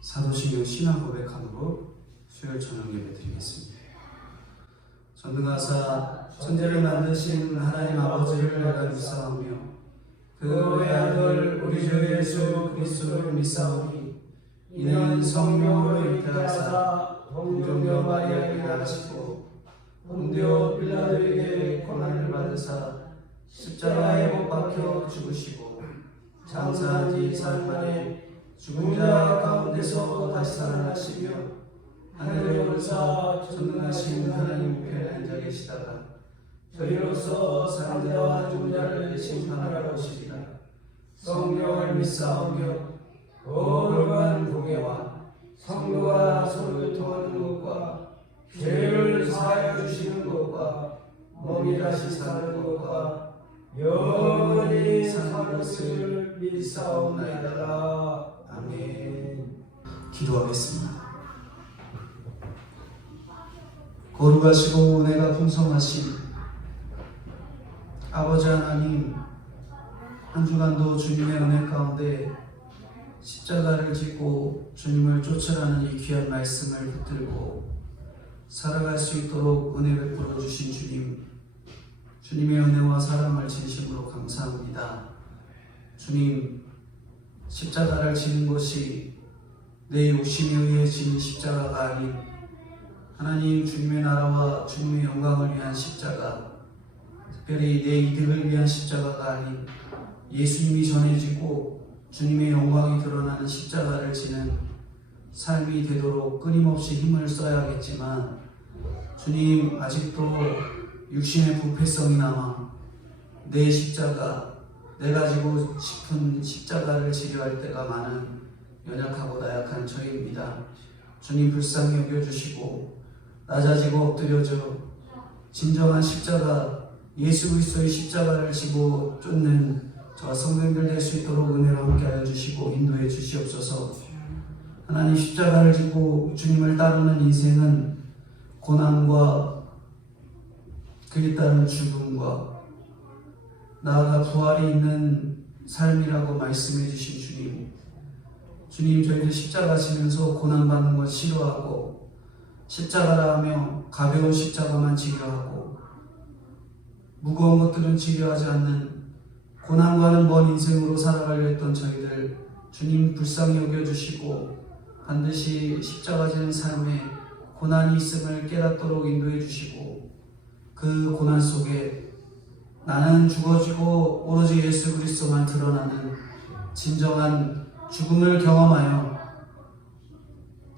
사도신경 신앙 고백함으로 수요일 저녁 예배 드리겠습니다. 전능하사 천지를 만드신 하나님 아버지를 내가 믿사오며 그 외아들 우리 주 예수 그리스도를 믿사오니 이는 성령으로 잉태하사 동정녀 마리아에게 나시고 본디오 빌라도에게 고난을 받으사 십자가에 못 박혀 죽으시고 장사한 지 사흘 만에 죽은 자 가운데서 다시 살아나시며 하늘에 오르사 전능하신 하나님 우편에 앉아 계시다가 저희로서 사는 자와 죽은 자를 심판하러 오시리라. 성령을 믿사오며 거룩한 공예와 성도가 서로 교통하는 것과 죄를 사하여 주시는 것과 몸이 다시 사는 것과 영원히 사는 것을 믿사옵나이다. 아멘. 기도하겠습니다. 거룩하시고 은혜가 풍성하신 아버지 하나님, 한 주간도 주님의 은혜 가운데 십자가를 지고 주님을 쫓으라는 이 귀한 말씀을 붙들고 살아갈 수 있도록 은혜 베풀어 주신 주님, 주님의 은혜와 사랑을 진심으로 감사합니다. 주님, 십자가를 지는 것이 내 욕심에 의해 지는 십자가가 아닌 하나님 주님의 나라와 주님의 영광을 위한 십자가, 특별히 내 이득을 위한 십자가가 아닌 예수님이 전해지고 주님의 영광이 드러나는 십자가를 지는 삶이 되도록 끊임없이 힘을 써야겠지만, 주님, 아직도 육신의 부패성이 남아 내 십자가, 내가 지고 싶은 십자가를 지려 할 때가 많은 연약하고 나약한 저희입니다. 주님, 불쌍히 여겨주시고 낮아지고 엎드려져 진정한 십자가, 예수 그리스도의 십자가를 지고 쫓는 저와 성도님들 될 수 있도록 은혜로 함께하여 주시고 인도해 주시옵소서. 하나님, 십자가를 지고 주님을 따르는 인생은 고난과 그에 따른 죽음과 나아가 부활이 있는 삶이라고 말씀해 주신 주님, 주님, 저희들 십자가 지면서 고난받는 것 싫어하고 십자가라 하며 가벼운 십자가만 지려하고 무거운 것들은 지려하지 않는 고난과는 먼 인생으로 살아가려 했던 저희들, 주님 불쌍히 여겨주시고 반드시 십자가 지는 삶에 고난이 있음을 깨닫도록 인도해 주시고, 그 고난 속에 나는 죽어지고 오로지 예수 그리스도만 드러나는 진정한 죽음을 경험하여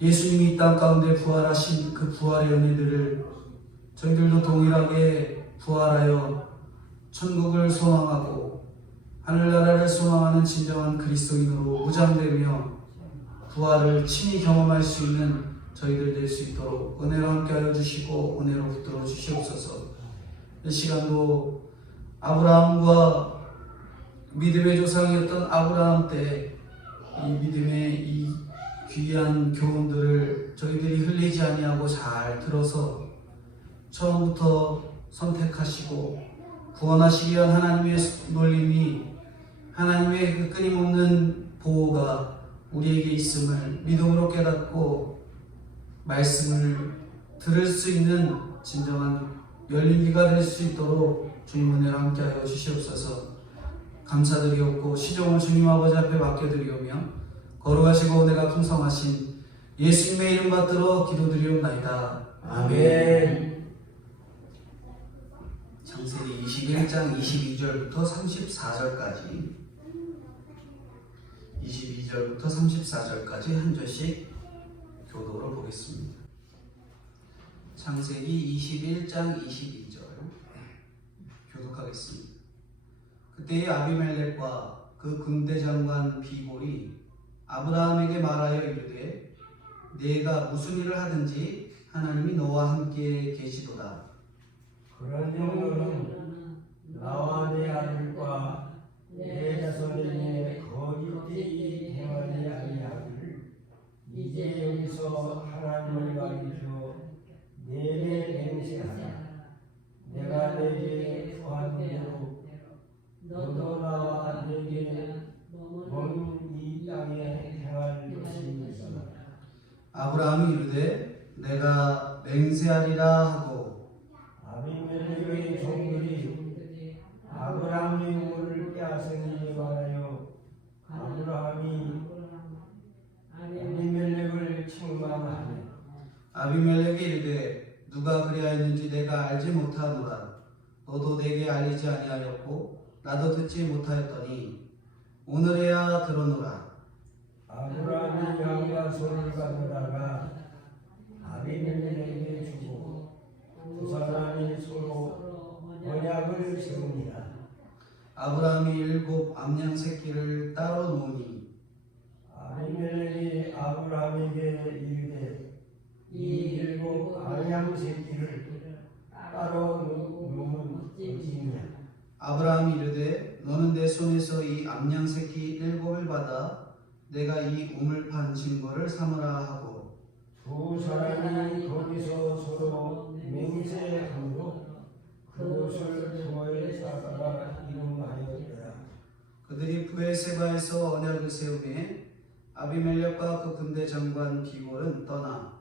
예수님이 이 땅 가운데 부활하신 그 부활의 은혜들을 저희들도 동일하게 부활하여 천국을 소망하고 하늘나라를 소망하는 진정한 그리스도인으로 무장되며 부활을 친히 경험할 수 있는 저희들 될 수 있도록 은혜로 함께하여 주시고 은혜로 붙들어 주시옵소서. 이 시간도 아브라함과 믿음의 조상이었던 아브라함 때 이 믿음의 이 귀한 교훈들을 저희들이 흘리지 아니하고 잘 들어서 처음부터 선택하시고 구원하시기 위한 하나님의 놀림이, 하나님의 그 끊임없는 보호가 우리에게 있음을 믿음으로 깨닫고 말씀을 들을 수 있는 진정한 열린 귀가 될 수 있도록 주님 은혜로 함께하여 주시옵소서. 감사드리옵고 시종을 주님 아버지 앞에 맡겨드리오며 거룩하시고 은혜가 풍성하신 예수님의 이름 받들어 기도드리옵나이다. 아멘. 창세기 21장 22절부터 34절까지 22절부터 34절까지 한 절씩 교독을 보겠습니다. 창세기 21장 22절 교독하겠습니다. 그때의 아비멜렉과 그 군대장관 비볼이 아브라함에게 말하여 이르되 네가 무슨 일을 하든지 하나님이 너와 함께 계시도다. 그러므로 너는 나와 내 아들과 내 자손에게 거짓되이 행하지 아니하기를 이제 여기서 하나님을 가리켜 내게 맹세하라. 내가 내게 구한 대로 너도 나와 내게 먼 이 땅에 행할 것이니라. 아브라함이 이르되 내가 맹세하리라 하고 아비멜렉의 종들이 아브라함의 우물을 빼앗으니 말하여 아브라함이 아비멜렉을 책망하니 아비멜렉이 이르되 누가 그리하였는지 내가 알지 못하노라. 너도 내게 알리지 아니하였고 나도 듣지 못하였더니 오늘에야 들었노라. 아브라함이 양과 소를 가져다가 아비멜렉에게 주고 두 사람이 서로 언약을 세우니라. 아브라함이 7 암양 새끼를 따로 놓으니 아비멜렉이 아브라함에게 이르되 이 7 암양 새끼를 따로 놓으면 어찌냐. 아브라함이 이르되 너는 내 손에서 이 암양 새끼 7을 받아 내가 이 우물판 증거를 삼으라 하고 두 사람이 거기서 서로 맹세함으로 그곳을 부엘 사바라 이름하였더라. 그들이 브에세바에서 언약을 세우매 아비멜렉과 그 군대 장관 비골은 떠나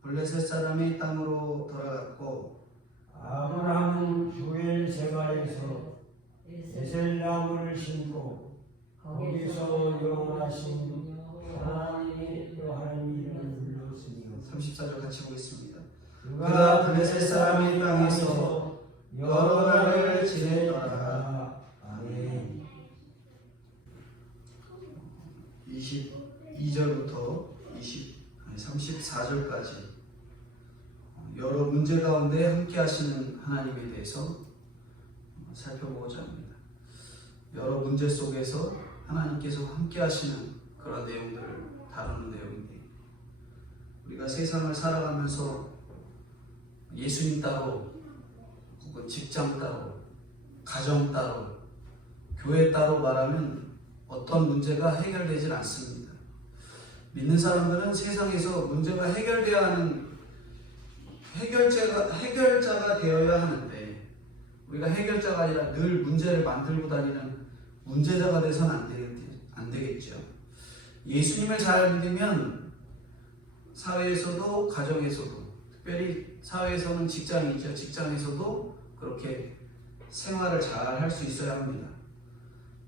블레셋 사람의 땅으로 돌아갔고 아브라함은 부엘세바에서 에셀나무를 심고 거기서 영원하신 하나님의 이름을 불렀으니 34절 같이 보겠습니다. 그가 블레셋 사람의 땅에서 여러 날을 지내더라. 아멘. 22절부터 34절까지 여러 문제 가운데 함께 하시는 하나님에 대해서 살펴보고자 합니다. 여러 문제 속에서 하나님께서 함께 하시는 그런 내용들을 다루는 내용인데, 우리가 세상을 살아가면서 예수님 따로 혹은 직장 따로 가정 따로 교회 따로 말하면 어떤 문제가 해결되질 않습니다. 믿는 사람들은 세상에서 문제가 해결돼야 하는 해결자가 되어야 하는데, 우리가 해결자가 아니라 늘 문제를 만들고 다니는 문제자가 돼서는 안 되겠죠. 예수님을 잘 믿으면 사회에서도 가정에서도, 특별히 사회에서는 직장이죠. 직장에서도 그렇게 생활을 잘 할 수 있어야 합니다.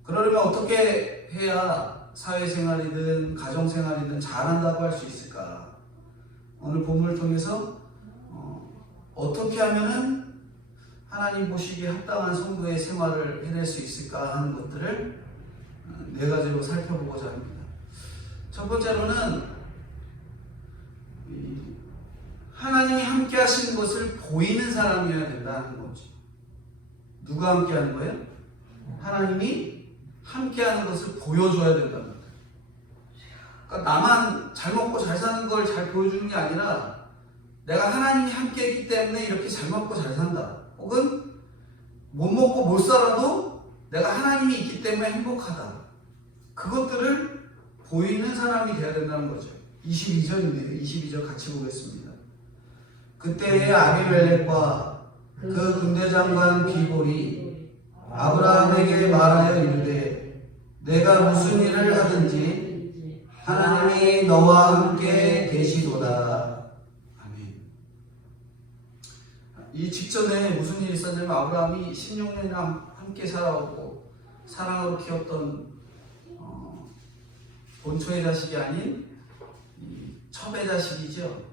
그러려면 어떻게 해야 사회생활이든 가정생활이든 잘한다고 할 수 있을까? 오늘 본문을 통해서 어떻게 하면은 하나님 보시기에 합당한 성도의 생활을 해낼 수 있을까 하는 것들을 4가지로 살펴보고자 합니다. 첫 번째로는 하나님이 함께 하시는 것을 보이는 사람이어야 된다는 거죠. 누가 함께 하는 거예요? 하나님이 함께 하는 것을 보여줘야 된답니다. 그러니까 나만 잘 먹고 잘 사는 걸 잘 보여주는 게 아니라 내가 하나님이 함께 했기 때문에 이렇게 잘 먹고 잘 산다. 혹은 못 먹고 못 살아도 내가 하나님이 있기 때문에 행복하다. 그것들을 보이는 사람이 되어야 된다는 거죠. 22절인데요. 22절 같이 보겠습니다. 그때의 아비멜렉과 그 군대 장관 비골이 아브라함에게 말하여 이르되 내가 무슨 일을 하든지 하나님이 너와 함께 계시도다. 이 직전에 무슨 일이 있었냐면 아브라함이 16년이나 함께 살아왔고 사랑으로 키웠던 본초의 자식이 아닌 첩의 자식이죠.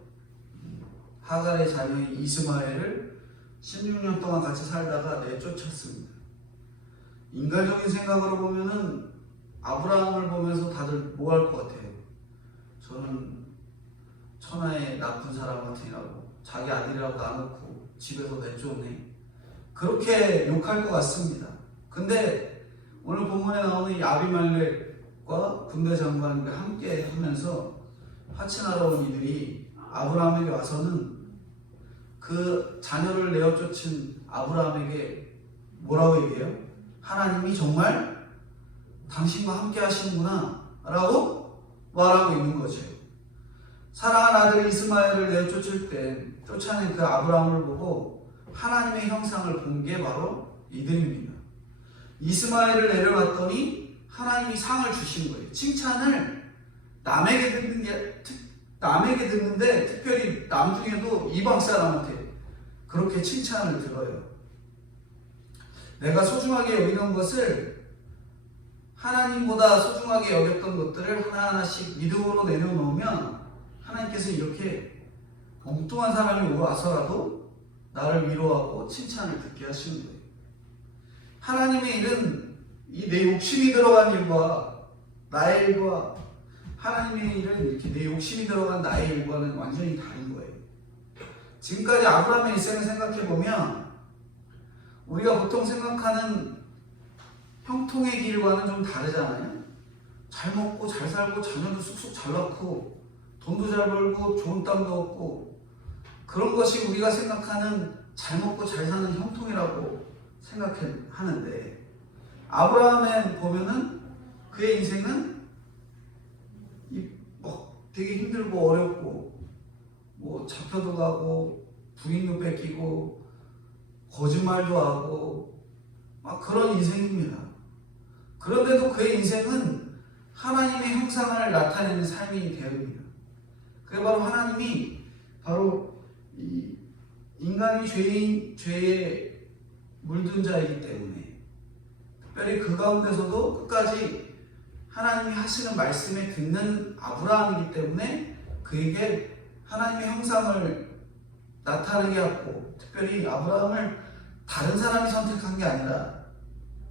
하갈의 자녀인 이스마엘을 16년 동안 같이 살다가 내쫓았습니다. 인간적인 생각으로 보면은 아브라함을 보면서 다들 뭐 할 것 같아요? 저는 천하의 나쁜 사람 같으라고, 자기 아들이라고 나놓고 집에서 내쫓네, 그렇게 욕할 것 같습니다. 근데 오늘 본문에 나오는 이 아비멜렉과 군대 장관과 함께 하면서 화친하러 온 이들이 아브라함에게 와서는 그 자녀를 내어쫓은 아브라함에게 뭐라고 얘기해요? 하나님이 정말 당신과 함께 하시는구나 라고 말하고 있는 거죠. 사랑하는 아들 이스마엘을 내쫓을 때 쫓아낸 그 아브라함을 보고 하나님의 형상을 본 게 바로 이들입니다. 이스마엘을 내려놨더니 하나님이 상을 주신 거예요. 칭찬을 남에게 듣는 게 남에게 듣는데 특별히 남 중에도 이방 사람한테 그렇게 칭찬을 들어요. 내가 소중하게 여기는 것을 하나님보다 소중하게 여겼던 것들을 하나하나씩 믿음으로 내려놓으면 하나님께서 이렇게 엉뚱한 사람이 와서라도 나를 위로하고 칭찬을 듣게 하시는 거예요. 하나님의 일은 이 내 욕심이 들어간 일과 나의 일과 하나님의 일은 이렇게 내 욕심이 들어간 나의 일과는 완전히 다른 거예요. 지금까지 아브라함의 일생을 생각해 보면 우리가 보통 생각하는 형통의 길과는 좀 다르잖아요. 잘 먹고 잘 살고 자녀도 쑥쑥 잘 낳고 돈도 잘 벌고 좋은 땅도 얻고 그런 것이 우리가 생각하는 잘 먹고 잘 사는 형통이라고 생각하는데 아브라함에 보면은 그의 인생은 되게 힘들고 어렵고 뭐 잡혀도 가고 부인도 뺏기고 거짓말도 하고 막 그런 인생입니다. 그런데도 그의 인생은 하나님의 형상을 나타내는 삶이 되었습니다. 그게 바로 하나님이 바로 이 인간이 죄에 물든 자이기 때문에 특별히 그 가운데서도 끝까지 하나님이 하시는 말씀에 듣는 아브라함이기 때문에 그에게 하나님의 형상을 나타내게 하고 특별히 아브라함을 다른 사람이 선택한 게 아니라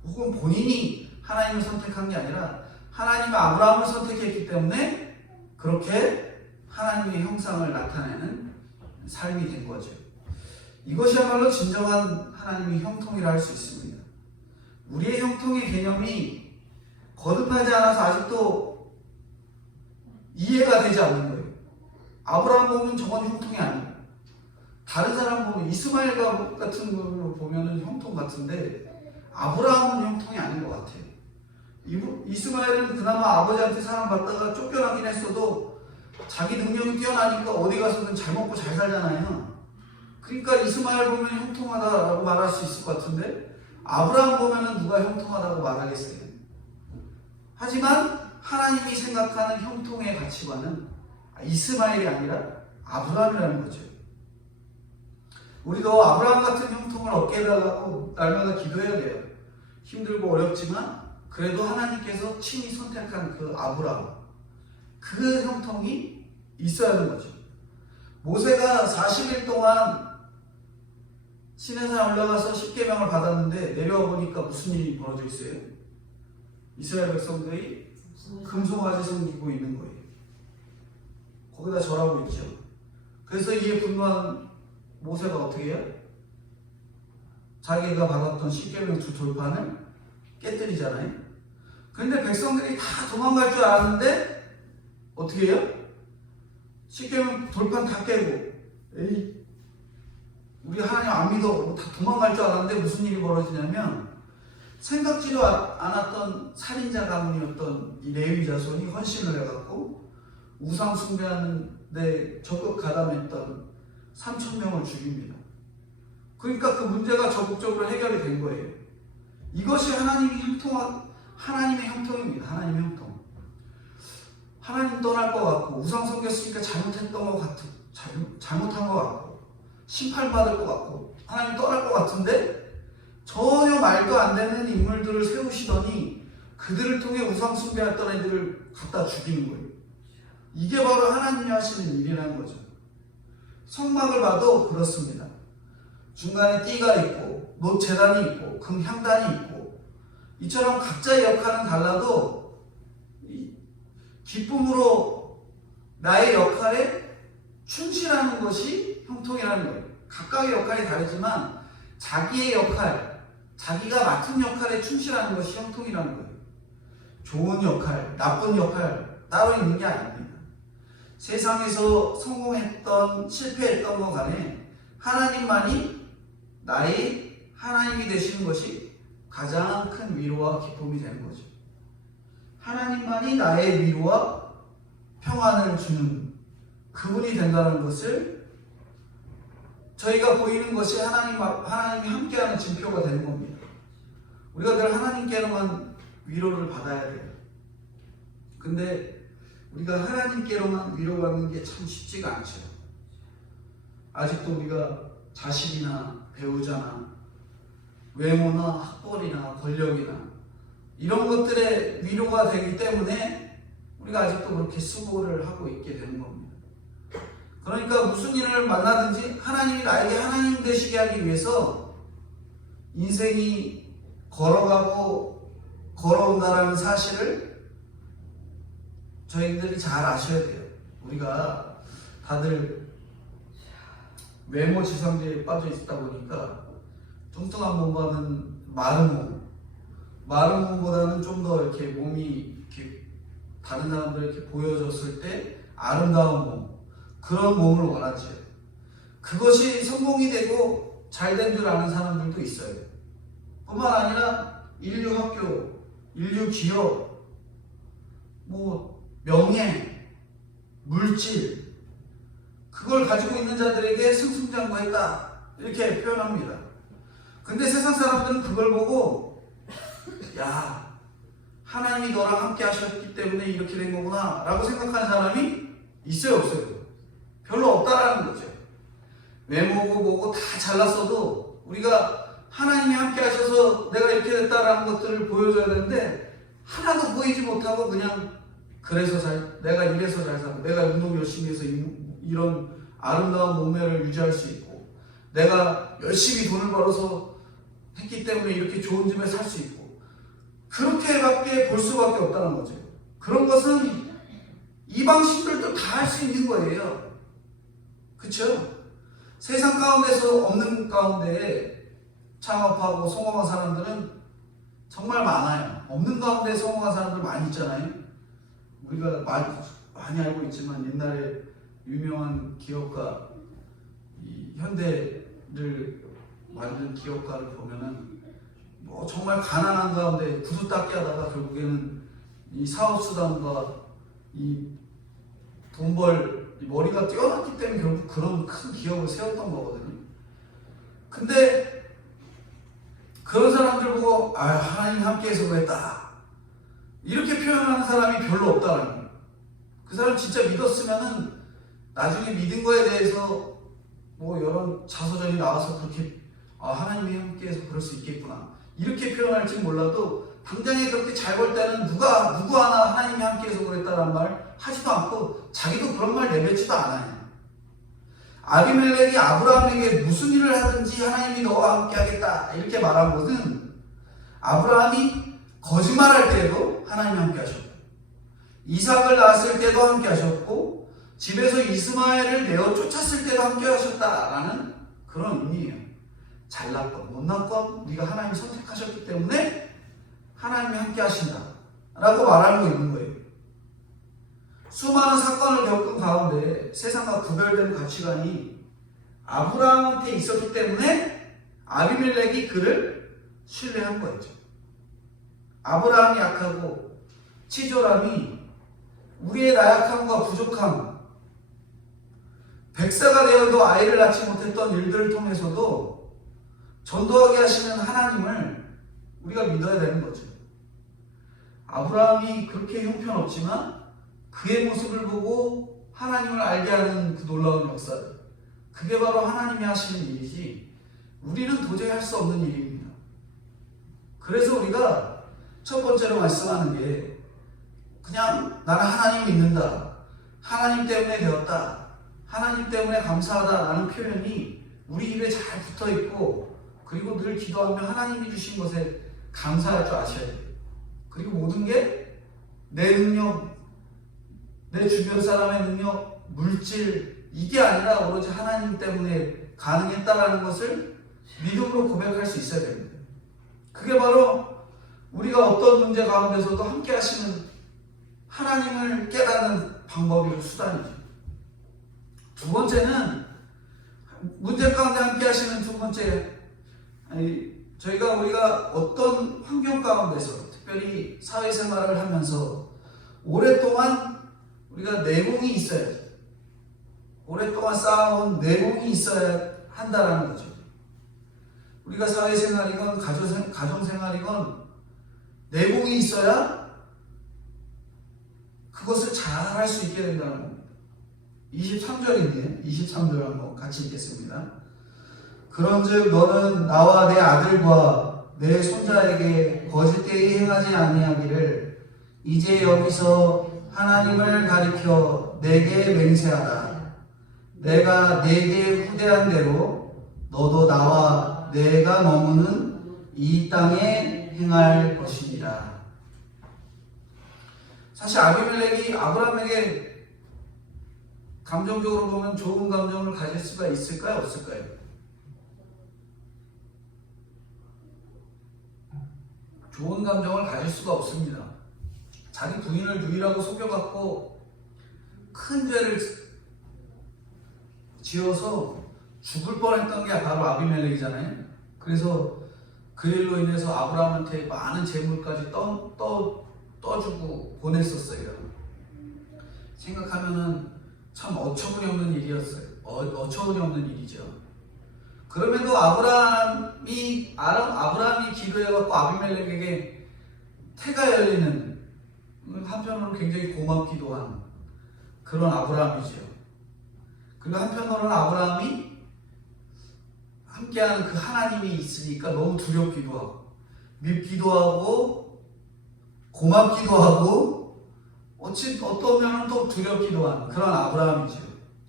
혹은 본인이 하나님을 선택한 게 아니라 하나님이 아브라함을 선택했기 때문에 그렇게 하나님의 형상을 나타내는 삶이 된 거죠. 이것이야말로 진정한 하나님의 형통이라 할 수 있습니다. 우리의 형통의 개념이 거듭나지 않아서 아직도 이해가 되지 않는 거예요. 아브라함 보면 저건 형통이 아니에요. 다른 사람 보면 이스마엘 같은 거 보면 형통 같은데 아브라함은 형통이 아닌 것 같아요. 이스마엘은 그나마 아버지한테 사랑받다가 쫓겨나긴 했어도 자기 능력이 뛰어나니까 어디 가서든 잘 먹고 잘 살잖아요. 그러니까 이스마엘 보면 형통하다라고 말할 수 있을 것 같은데 아브라함 보면 누가 형통하다고 말하겠어요. 하지만 하나님이 생각하는 형통의 가치관은 이스마엘이 아니라 아브라함이라는 거죠. 우리도 아브라함 같은 형통을 얻게 해달라고 날마다 기도해야 돼요. 힘들고 어렵지만 그래도 하나님께서 친히 선택한 그 아브라함, 그 형통이 있어야 하는 거죠. 모세가 40일 동안 시내산에 올라가서 십계명을 받았는데 내려와 보니까 무슨 일이 벌어져 있어요? 이스라엘 백성들이 금송아지 섬기고 있는 거예요. 거기다 절하고 있죠. 그래서 이에 분노한 모세가 어떻게 해요? 자기가 받았던 십계명 두 돌판을 깨뜨리잖아요. 그런데 백성들이 다 도망갈 줄 알았는데 어떻게 해요? 십계명 돌판 다 깨고 에이 우리 하나님 안 믿어 다 도망갈 줄 알았는데 무슨 일이 벌어지냐면 생각지도 않았던 살인자 가문이었던 이 레위 자손이 헌신을 해갖고 우상 숭배하는 데 적극 가담했던 3,000명을 죽입니다. 그러니까 그 문제가 적극적으로 해결이 된 거예요. 이것이 하나님의 형통입니다. 하나님의 형통. 하나님 떠날 것 같고 우상 섬겼으니까 잘못했던 것 같고 잘못한 것 같고 심판받을 것 같고 하나님 떠날 것 같은데 전혀 말도 안 되는 인물들을 세우시더니 그들을 통해 우상 숭배했던 애들을 갖다 죽이는 거예요. 이게 바로 하나님이 하시는 일이라는 거죠. 성막을 봐도 그렇습니다. 중간에 띠가 있고 노제단이 있고 금향단이 있고 이처럼 각자의 역할은 달라도 기쁨으로 나의 역할에 충실하는 것이 형통이라는 거예요. 각각의 역할이 다르지만 자기의 역할, 자기가 맡은 역할에 충실하는 것이 형통이라는 거예요. 좋은 역할, 나쁜 역할 따로 있는 게 아닙니다. 세상에서 성공했던 실패했던 것 간에 하나님만이 나의 하나님이 되시는 것이 가장 큰 위로와 기쁨이 되는 거죠. 하나님만이 나의 위로와 평안을 주는 그분이 된다는 것을 저희가 보이는 것이 하나님이 함께하는 징표가 되는 겁니다. 우리가 늘 하나님께로만 위로를 받아야 돼요. 근데 우리가 하나님께로만 위로받는 게 참 쉽지가 않죠. 아직도 우리가 자식이나 배우자나 외모나 학벌이나 권력이나 이런 것들에 위로가 되기 때문에 우리가 아직도 그렇게 수고를 하고 있게 되는 겁니다. 그러니까 무슨 일을 만나든지 하나님이 나에게 하나님 되시게 하기 위해서 인생이 걸어온다라는 사실을 저희들이 잘 아셔야 돼요. 우리가 다들 외모지상주의에 빠져 있다 보니까 뚱뚱한 몸과는 마른 몸보다는 좀 더 이렇게 몸이 이렇게 다른 사람들에게 보여줬을 때 아름다운 몸, 그런 몸을 원하지. 그것이 성공이 되고 잘된 줄 아는 사람들도 있어요. 뿐만 아니라 인류 학교, 인류 기업, 명예, 물질, 그걸 가지고 있는 자들에게 승승장구했다 이렇게 표현합니다. 근데 세상 사람들은 그걸 보고 야, 하나님이 너랑 함께 하셨기 때문에 이렇게 된 거구나 라고 생각하는 사람이 있어요, 없어요? 별로 없다라는 거죠. 외모고 뭐고 다 잘났어도 우리가 하나님이 함께 하셔서 내가 이렇게 됐다라는 것들을 보여줘야 되는데 하나도 보이지 못하고 그냥 내가 이래서 잘 살고 내가 운동 열심히 해서 이런 아름다운 몸매를 유지할 수 있고 내가 열심히 돈을 벌어서 했기 때문에 이렇게 좋은 집에 살 수 있고 그렇게밖에 볼 수밖에 없다는 거죠. 그런 것은 이방신들도 다 할 수 있는 거예요. 그렇죠? 세상 가운데서 없는 가운데 창업하고 성공한 사람들은 정말 많아요. 없는 가운데 성공한 사람들 많이 있잖아요. 우리가 많이 알고 있지만 옛날에 유명한 기업가, 이 현대를 만든 기업가를 보면은 정말 가난한 가운데 구두 닦기 하다가 결국에는 이 사업수단과 이 돈벌 머리가 뛰어났기 때문에 결국 그런 큰 기업을 세웠던 거거든요. 근데 그런 사람들 보고 하나님 함께해서 그랬다 이렇게 표현하는 사람이 별로 없다는 거예요. 그 사람 진짜 믿었으면은 나중에 믿은 거에 대해서 여러 자서전이 나와서 그렇게 하나님이 함께해서 그럴 수 있겠구나 이렇게 표현할지 몰라도 당장에 그렇게 잘 벌 때는 누구 하나 하나님이 함께해서 그랬다는 말 하지도 않고 자기도 그런 말 내뱉지도 않아요. 아비멜렉이 아브라함에게 무슨 일을 하든지 하나님이 너와 함께 하겠다 이렇게 말한 것은 아브라함이 거짓말할 때도 하나님이 함께 하셨고 이삭을 낳았을 때도 함께 하셨고 집에서 이스마엘을 내어 쫓았을 때도 함께 하셨다라는 그런 의미예요. 잘났건 못났건 네가 하나님이 선택하셨기 때문에 하나님이 함께 하신다 라고 말하고 있는 거예요. 수많은 사건을 겪은 가운데 세상과 구별되는 가치관이 아브라함한테 있었기 때문에 아비멜렉이 그를 신뢰한 거였죠. 아브라함이 약하고 치졸함이 우리의 나약함과 부족함, 백세가 되어도 아이를 낳지 못했던 일들을 통해서도 전도하게 하시는 하나님을 우리가 믿어야 되는 거죠. 아브라함이 그렇게 형편없지만 그의 모습을 보고 하나님을 알게 하는 그 놀라운 역사, 그게 바로 하나님이 하시는 일이지 우리는 도저히 할 수 없는 일입니다. 그래서 우리가 첫 번째로 말씀하는 게 그냥 나는 하나님 믿는다, 하나님 때문에 되었다, 하나님 때문에 감사하다라는 표현이 우리 입에 잘 붙어있고 그리고 늘 기도하며 하나님이 주신 것에 감사할 줄 아셔야 돼요. 그리고 모든 게 내 능력, 내 주변 사람의 능력, 물질 이게 아니라 오로지 하나님 때문에 가능했다라는 것을 믿음으로 고백할 수 있어야 됩니다. 그게 바로 우리가 어떤 문제 가운데서도 함께 하시는 하나님을 깨닫는 방법이고 수단이죠. 두 번째는 문제 가운데 함께 하시는 두 번째, 우리가 어떤 환경 가운데서 특별히 사회생활을 하면서 오랫동안 우리가 내공이 있어야죠. 오랫동안 쌓아온 내공이 있어야 한다라는 거죠. 우리가 사회생활이건 가정생활이건 내공이 있어야 그것을 잘 할 수 있게 된다는 겁니다. 23절인데 23절 한번 같이 읽겠습니다. 그런즉 너는 나와 내 아들과 내 손자에게 거짓되이 행하지 아니하기를 이제 여기서 하나님을 가리켜 내게 맹세하라. 내가 내게 후대한 대로 너도 나와 내가 머무는 이 땅에 행할 것이니라. 사실 아비멜렉이 아브라함에게 감정적으로 보면 좋은 감정을 가질 수가 있을까요? 없을까요? 좋은 감정을 가질 수가 없습니다. 자기 부인을 누이라고 속여갖고 큰 죄를 지어서 죽을 뻔했던 게 바로 아비멜렉이잖아요. 그래서 그 일로 인해서 아브라함한테 많은 재물까지 떠주고 보냈었어요. 생각하면은 참 어처구니 없는 일이었어요. 어처구니 없는 일이죠. 그럼에도 아브라함이 기도해갖고 아비멜렉에게 태가 열리는, 한편으로는 굉장히 고맙기도 한 그런 아브라함이죠. 그리고 한편으로는 아브라함이 함께하는 그 하나님이 있으니까 너무 두렵기도 하고 밉기도 하고 고맙기도 하고 어떤 면은 또 두렵기도 한 그런 아브라함이죠.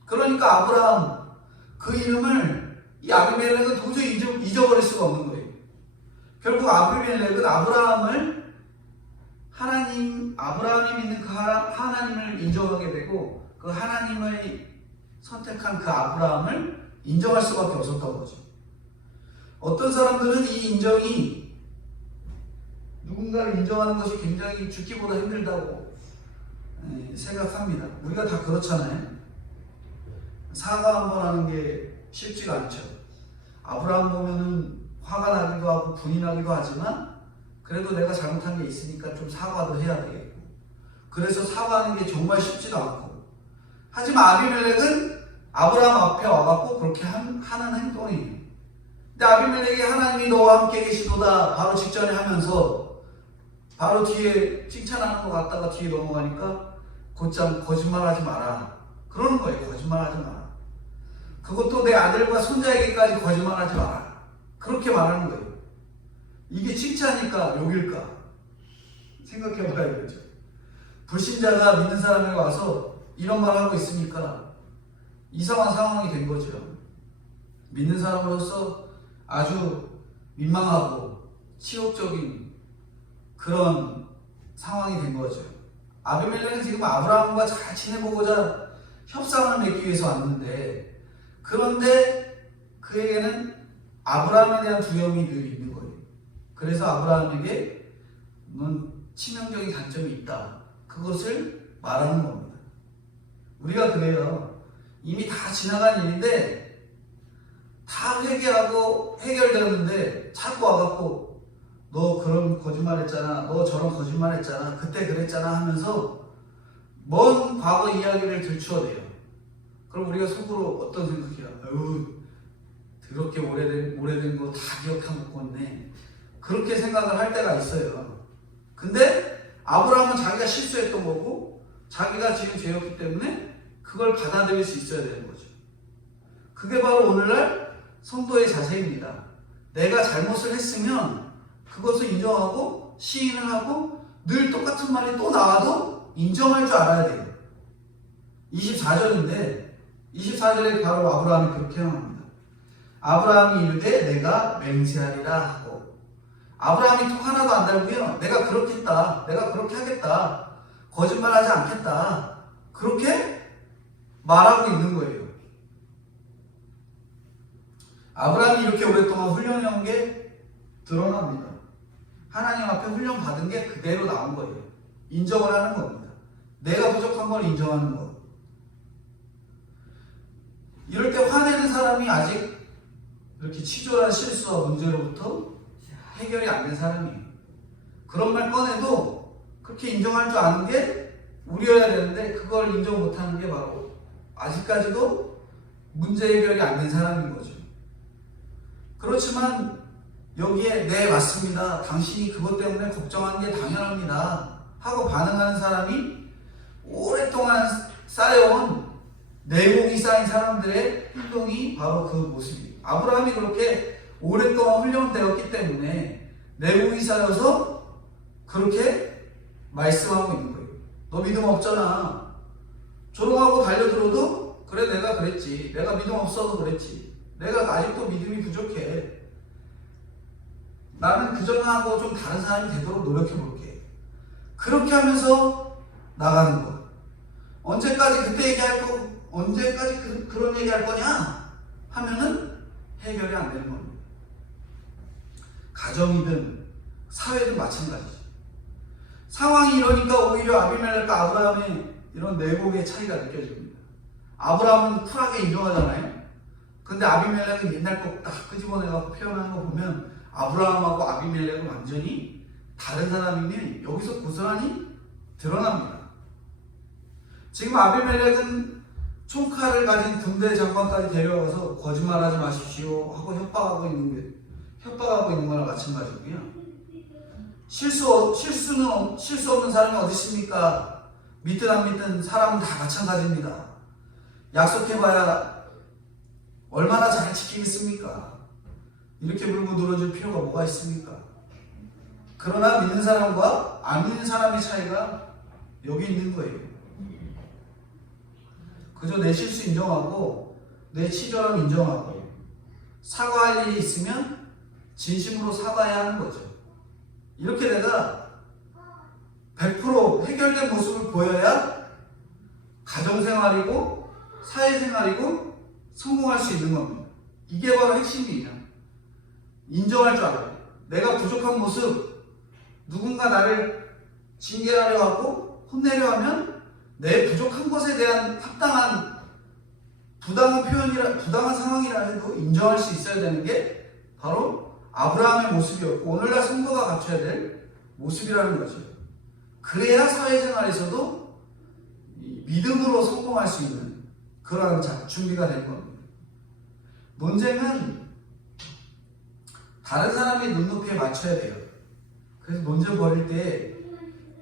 그러니까 아브라함 그 이름을 이 아비멜렉은 도저히 잊어버릴 수가 없는 거예요. 결국 아비멜렉은 아브라함이 믿는 그 하나님을 인정하게 되고 그 하나님을 선택한 그 아브라함을 인정할 수밖에 없었던 거죠. 어떤 사람들은 이 인정이, 누군가를 인정하는 것이 굉장히 죽기보다 힘들다고 생각합니다. 우리가 다 그렇잖아요. 사과 한번 하는 게 쉽지가 않죠. 아브라함 보면은 화가 나기도 하고 분이 나기도 하지만 그래도 내가 잘못한 게 있으니까 좀 사과도 해야 되겠고, 그래서 사과하는 게 정말 쉽지도 않고, 하지만 아비멜렉은 아브라함 앞에 와갖고 그렇게 하는 행동이에요. 근데 아비멜렉이 하나님이 너와 함께 계시도다 바로 직전에 하면서 바로 뒤에 칭찬하는 것 같다가 뒤에 넘어가니까 곧장 거짓말하지 마라 그러는 거예요. 거짓말하지 마라. 그것도 내 아들과 손자에게까지 거짓말하지 마라 그렇게 말하는 거예요. 이게 칭찬일까 욕일까 생각해 봐야겠죠. 불신자가 믿는 사람에게 와서 이런 말 하고 있으니까 이상한 상황이 된 거죠. 믿는 사람으로서 아주 민망하고 치욕적인 그런 상황이 된 거죠. 아비멜렉은 지금 아브라함과 잘 지내보고자 협상을 맺기 위해서 왔는데, 그런데 그에게는 아브라함에 대한 두려움이 늘 있는 거예요. 그래서 아브라함에게 치명적인 단점이 있다, 그것을 말하는 겁니다. 우리가 그래요. 이미 다 지나간 일인데 다 회개하고 해결되었는데 자꾸 와갖고 너 그런 거짓말 했잖아, 너 저런 거짓말 했잖아, 그때 그랬잖아 하면서 먼 과거 이야기를 들추어대요. 그럼 우리가 속으로 어떤 생각이야? 그렇게 오래된 거 다 기억하고 있네, 그렇게 생각을 할 때가 있어요. 근데 아브라함은 자기가 실수했던 거고 자기가 지금 죄였기 때문에 그걸 받아들일 수 있어야 되는 거죠. 그게 바로 오늘날 성도의 자세입니다. 내가 잘못을 했으면 그것을 인정하고 시인을 하고 늘 똑같은 말이 또 나와도 인정할 줄 알아야 돼요. 24절인데 24절에 바로 아브라함이 그렇게 합니다. 아브라함이 이르되 내가 맹세하리라 하고, 아브라함이 톡 하나도 안 달고요, 내가 그렇겠다, 내가 그렇게 하겠다, 거짓말하지 않겠다, 그렇게 말하고 있는 거예요. 아브라함이 이렇게 오랫동안 훈련해온 게 드러납니다. 하나님 앞에 훈련 받은 게 그대로 나온 거예요. 인정을 하는 겁니다. 내가 부족한 걸 인정하는 것. 이럴 때 화내는 사람이 아직 이렇게 치졸한 실수와 문제로부터 해결이 안 된 사람이에요. 그런 말 꺼내도 그렇게 인정할 줄 아는 게 우리여야 되는데 그걸 인정 못하는 게 바로 아직까지도 문제 해결이 안 된 사람인 거죠. 그렇지만 여기에 네 맞습니다, 당신이 그것 때문에 걱정하는 게 당연합니다 하고 반응하는 사람이 오랫동안 쌓여온 내공이 쌓인 사람들의 행동이 바로 그 모습이에요. 아브라함이 그렇게 오랫동안 훈련되었기 때문에 내공이 쌓여서 그렇게 말씀하고 있는 거예요. 너 믿음 없잖아. 조롱하고 달려들어도 그래 내가 그랬지. 내가 믿음 없어도 그랬지. 내가 아직도 믿음이 부족해. 나는 그전하고 좀 다른 사람이 되도록 노력해볼게. 그렇게 하면서 나가는 거야. 언제까지 그때 얘기할 거, 언제까지 그런 얘기할 거냐 하면은 해결이 안 되는 겁니다. 가정이든 사회든 마찬가지죠. 상황이 이러니까 오히려 아비멜렉과 아브라함의 이런 내공의 차이가 느껴집니다. 아브라함은 쿨하게 인정하잖아요. 근데 아비멜렉은 옛날 거 딱 끄집어내서 표현하는 거 보면 아브라함하고 아비멜렉은 완전히 다른 사람이니 여기서 고스란히 드러납니다. 지금 아비멜렉은 총칼을 가진 군대 장관까지 데려와서 거짓말하지 마십시오 하고 협박하고 있는 거랑 마찬가지고요. 실수 없는 사람이 어디 있습니까? 믿든 안 믿든 사람은 다 마찬가지입니다. 약속해봐야 얼마나 잘 지키겠습니까? 이렇게 물고 늘어질 필요가 뭐가 있습니까? 그러나 믿는 사람과 안 믿는 사람의 차이가 여기 있는 거예요. 그저 내 실수 인정하고 내 치졸함 인정하고 사과할 일이 있으면 진심으로 사과해야 하는 거죠. 이렇게 내가 100% 해결된 모습을 보여야 가정생활이고 사회생활이고 성공할 수 있는 겁니다. 이게 바로 핵심이에요. 인정할 줄 알아요. 내가 부족한 모습, 누군가 나를 징계하려 하고 혼내려 하면 내 부족한 것에 대한 합당한 부당한 상황이라 해도 인정할 수 있어야 되는 게 바로 아브라함의 모습이었고 오늘날 성도가 갖춰야 될 모습이라는 거죠. 그래야 사회생활에서도 믿음으로 성공할 수 있는 그러한 준비가 된 겁니다. 논쟁은 다른 사람의 눈높이에 맞춰야 돼요. 그래서 논쟁 벌일 때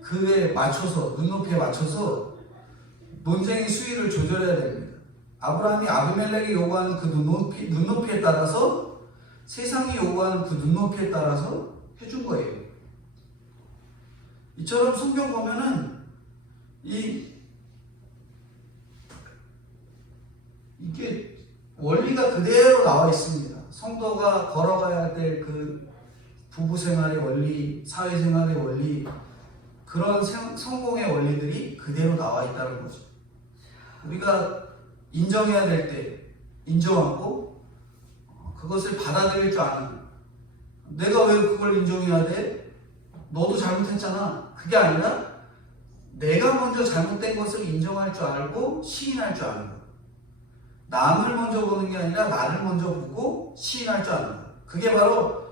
그에 맞춰서 눈높이에 맞춰서 논쟁의 수위를 조절해야 됩니다. 아브라함이 아비멜렉이 요구하는 그 눈높이에 따라서 세상이 요구하는 그 눈높이에 따라서 해준 거예요. 이처럼 성경 보면은 이게 원리가 그대로 나와 있습니다. 성도가 걸어가야 될 그 부부 생활의 원리, 사회 생활의 원리, 그런 성공의 원리들이 그대로 나와 있다는 거죠. 우리가 인정해야 될 때 인정하고 그것을 받아들일 줄 아는, 내가 왜 그걸 인정해야 돼? 너도 잘못했잖아. 그게 아니라 내가 먼저 잘못된 것을 인정할 줄 알고 시인할 줄 아는 거. 남을 먼저 보는 게 아니라 나를 먼저 보고 시인할 줄 아는 거. 그게 바로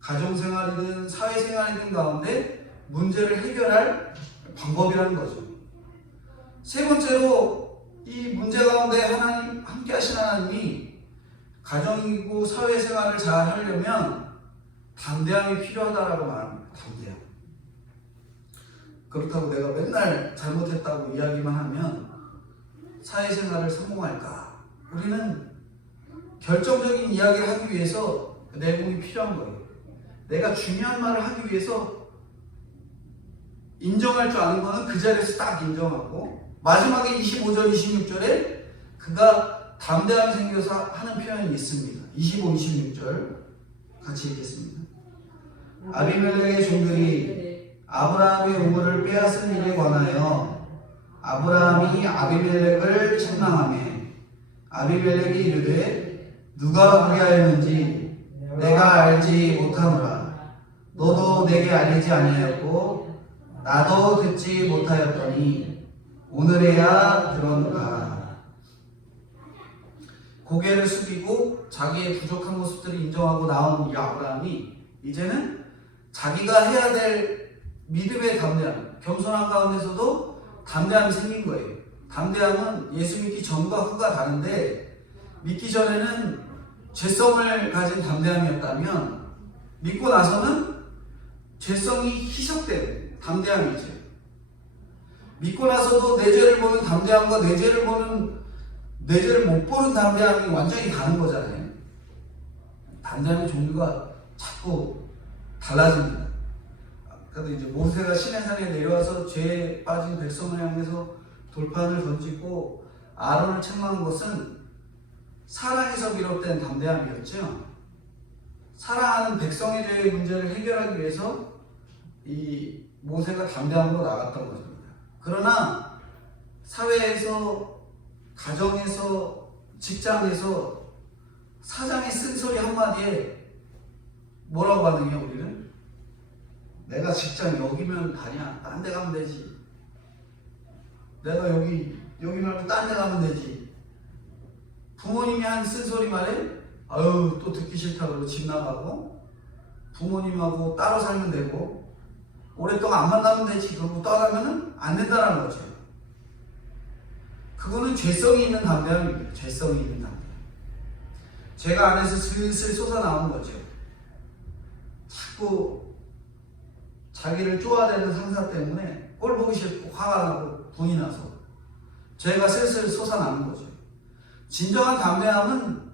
가정생활이든 사회생활이든 가운데 문제를 해결할 방법이라는 거죠. 세 번째로 이 문제 가운데 하나님, 함께 하신 하나님이 가정이고 사회생활을 잘 하려면 담대함이 필요하다라고 말합니다. 담대함. 그렇다고 내가 맨날 잘못했다고 이야기만 하면 사회생활을 성공할까? 우리는 결정적인 이야기를 하기 위해서 내공이 필요한 거예요. 내가 중요한 말을 하기 위해서 인정할 줄 아는 거는 그 자리에서 딱 인정하고, 마지막에 25절, 26절에 그가 담대함이 생겨서 하는 표현이 있습니다. 25, 26절 같이 읽겠습니다. 아비멜렉의 종들이 아브라함의 우물을 빼앗은 일에 관하여 아브라함이 아비멜렉을 책망하매 아비멜렉이 이르되 누가 그리하였는지 내가 알지 못하노라. 너도 내게 알리지 아니하였고 나도 듣지 못하였더니 오늘에야 들었노라. 고개를 숙이고 자기의 부족한 모습들을 인정하고 나온 이 아브라함이 이제는 자기가 해야 될 믿음의 담대함, 겸손한 가운데서도 담대함이 생긴 거예요. 담대함은 예수 믿기 전과 후가 다른데, 믿기 전에는 죄성을 가진 담대함이었다면 믿고 나서는 죄성이 희석된 담대함이죠. 믿고 나서도 내 죄를 보는 담대함과 내 죄를 못 보는 담대함이 완전히 다른 거잖아요. 담대함의 종류가 자꾸 달라집니다. 그래도 이제 모세가 시내산에 내려와서 죄에 빠진 백성을 향해서 돌판을 던지고 아론을 책망한 것은 사랑에서 비롯된 담대함이었죠. 사랑하는 백성의 죄의 문제를 해결하기 위해서 이 모세가 담대함으로 나갔던 것입니다. 그러나 사회에서, 가정에서, 직장에서 사장의 쓴소리 한마디에 뭐라고 반응해요, 우리는? 내가 직장 여기면 다냐? 딴 데 가면 되지. 내가 여기 말고 딴 데 가면 되지. 부모님이 한 쓴소리 말에 아유 또 듣기 싫다 그러고 집 나가고, 부모님하고 따로 살면 되고, 오랫동안 안 만나면 되지. 그러고 떠나면은 안 된다는 거죠. 그거는 죄성이 있는 담대함입니다. 죄성이 있는 담대함. 죄가 안에서 슬슬 솟아나오는 거죠. 자꾸 자기를 쪼아대는 상사 때문에 꼴 보기 싫고 화가 나고 분이 나서 죄가 슬슬 솟아나는 거죠. 진정한 담대함은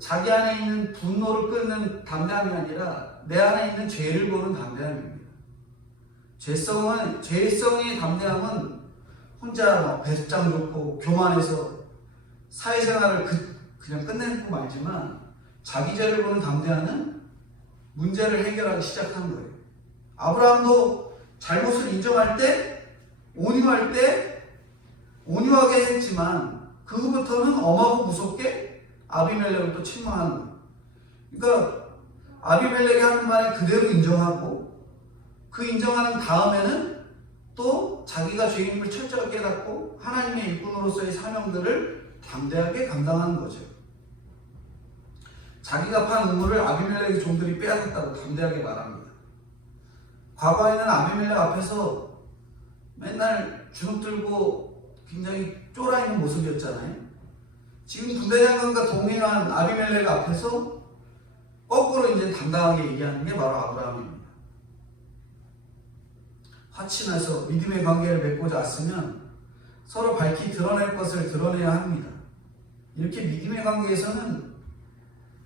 자기 안에 있는 분노를 끊는 담대함이 아니라 내 안에 있는 죄를 보는 담대함입니다. 죄성의 담대함은 혼자 배짱 좋고 교만해서 사회생활을 그냥 끝내고 말지만, 자기 죄를 보는 담대함은 문제를 해결하기 시작한 거예요. 아브라함도 잘못을 인정할 때, 온유할 때 온유하게 했지만 그 후부터는 엄하고 무섭게 아비멜렉을 또 책망하는 거예요. 그러니까 아비멜렉이 하는 말에 그대로 인정하고, 그 인정하는 다음에는 또 자기가 죄인임을 철저하게 깨닫고 하나님의 일꾼으로서의 사명들을 담대하게 감당하는 거죠. 자기가 판 우물을 아비멜렉의 종들이 빼앗았다고 담대하게 말합니다. 과거에는 아비멜렉 앞에서 맨날 주눅 들고 굉장히 쫄아있는 모습이었잖아요. 지금 부대장관과 동행한 아비멜렉 앞에서 거꾸로 이제 당당하게 얘기하는 게 바로 아브라함입니다. 화친해서 믿음의 관계를 맺고자 했으면 서로 밝히 드러낼 것을 드러내야 합니다. 이렇게 믿음의 관계에서는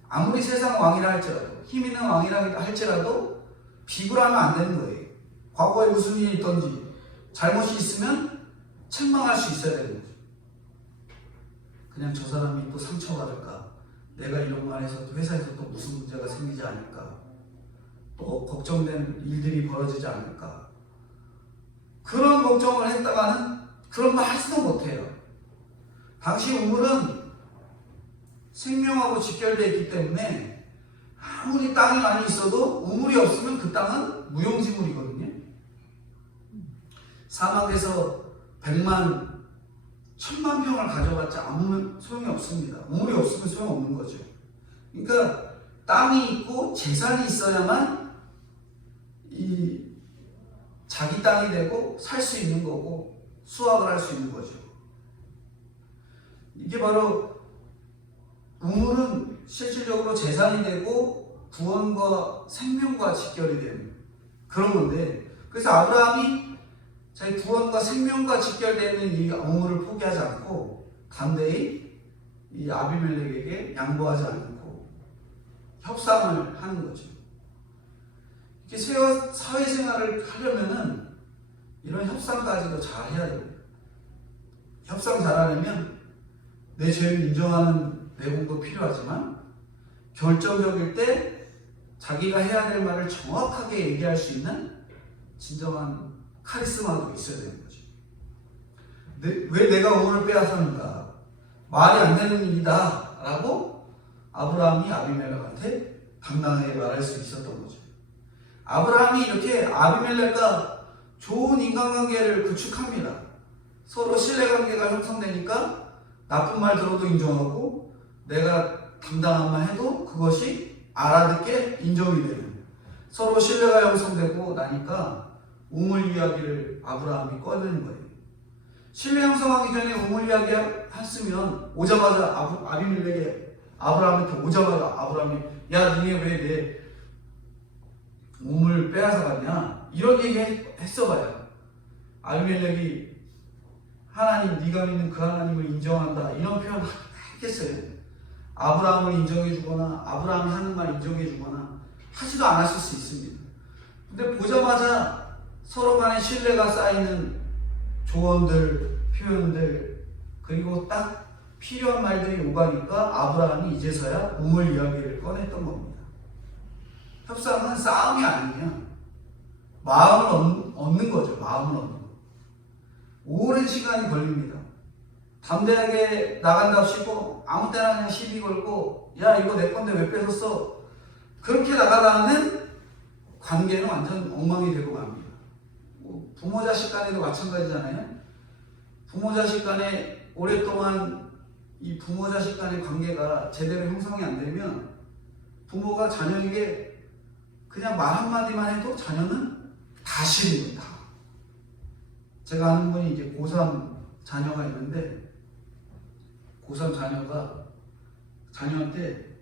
아무리 세상 왕이라 할지라도, 힘 있는 왕이라 할지라도 비굴하면 안 되는 거예요. 과거에 무슨 일이 있던지 잘못이 있으면 책망할 수 있어야 되는 거죠. 그냥 저 사람이 또 상처받을까, 내가 이런 말 해서 또 회사에서 또 무슨 문제가 생기지 않을까, 또 걱정된 일들이 벌어지지 않을까, 그런 걱정을 했다가는 그런 말 할 수도 못해요. 당시 우물은 생명하고 직결되어 있기 때문에 아무리 땅이 많이 있어도 우물이 없으면 그 땅은 무용지물이거든요. 사막에서 100만, 1000만 평을 가져봤자 아무 소용이 없습니다. 우물이 없으면 소용없는 거죠. 그러니까 땅이 있고 재산이 있어야만 이 자기 땅이 되고 살 수 있는 거고 수확을 할 수 있는 거죠. 이게 바로 우물은 실질적으로 재산이 되고 구원과 생명과 직결이 되는 그런 건데, 그래서 아브라함이 자기 구원과 생명과 직결되는 이 우물을 포기하지 않고 담대히 이 아비멜렉에게 양보하지 않고 협상을 하는 거죠. 이렇게 사회생활을 하려면은 이런 협상까지도 잘 해야 됩니다. 협상 잘하려면 내 죄를 인정하는 내공도 필요하지만, 결정적일 때 자기가 해야 될 말을 정확하게 얘기할 수 있는 진정한 카리스마도 있어야 되는 거죠. 왜 내가 우물을 빼앗았는가? 말이 안 되는 일이다 라고 아브라함이 아비멜렉한테 당당하게 말할 수 있었던 거죠. 아브라함이 이렇게 아비멜렉과 좋은 인간관계를 구축합니다. 서로 신뢰관계가 형성되니까 나쁜 말 들어도 인정하고, 내가 당당한 말 해도 그것이 알아듣게 인정이 되는, 서로 신뢰가 형성되고 나니까 우물 이야기를 아브라함이 꺼내는 거예요. 신뢰 형성하기 전에 우물 이야기 했으면 오자마자 아비멜렉이 아브라함한테 오자마자 아브라함이 야 니네 왜 내 우물 빼앗아 갔냐 이런 얘기 했어봐요. 아비멜렉이 하나님, 네가 믿는 그 하나님을 인정한다 이런 표현 했겠어요? 아브라함을 인정해주거나 아브라함이 하는 말 인정해주거나 하지도 않았을 수 있습니다. 근데 보자마자 서로 간에 신뢰가 쌓이는 조언들, 표현들, 그리고 딱 필요한 말들이 오가니까 아브라함이 이제서야 우물 이야기를 꺼냈던 겁니다. 협상은 싸움이 아니에요. 마음을 얻는 거죠. 마음을 얻는 거. 오랜 시간이 걸립니다. 담대하게 나간답시고 아무 때나 그냥 시비 걸고 야 이거 내 건데 왜 뺏었어? 그렇게 나가다는 관계는 완전 엉망이 되고 맙니다. 부모 자식 간에도 마찬가지잖아요. 부모 자식 간에 오랫동안 이 부모 자식 간의 관계가 제대로 형성이 안 되면 부모가 자녀에게 그냥 말 한마디만 해도 자녀는 다 싫습니다. 제가 아는 분이 이제 고3 자녀가 있는데 고3 자녀가 자녀한테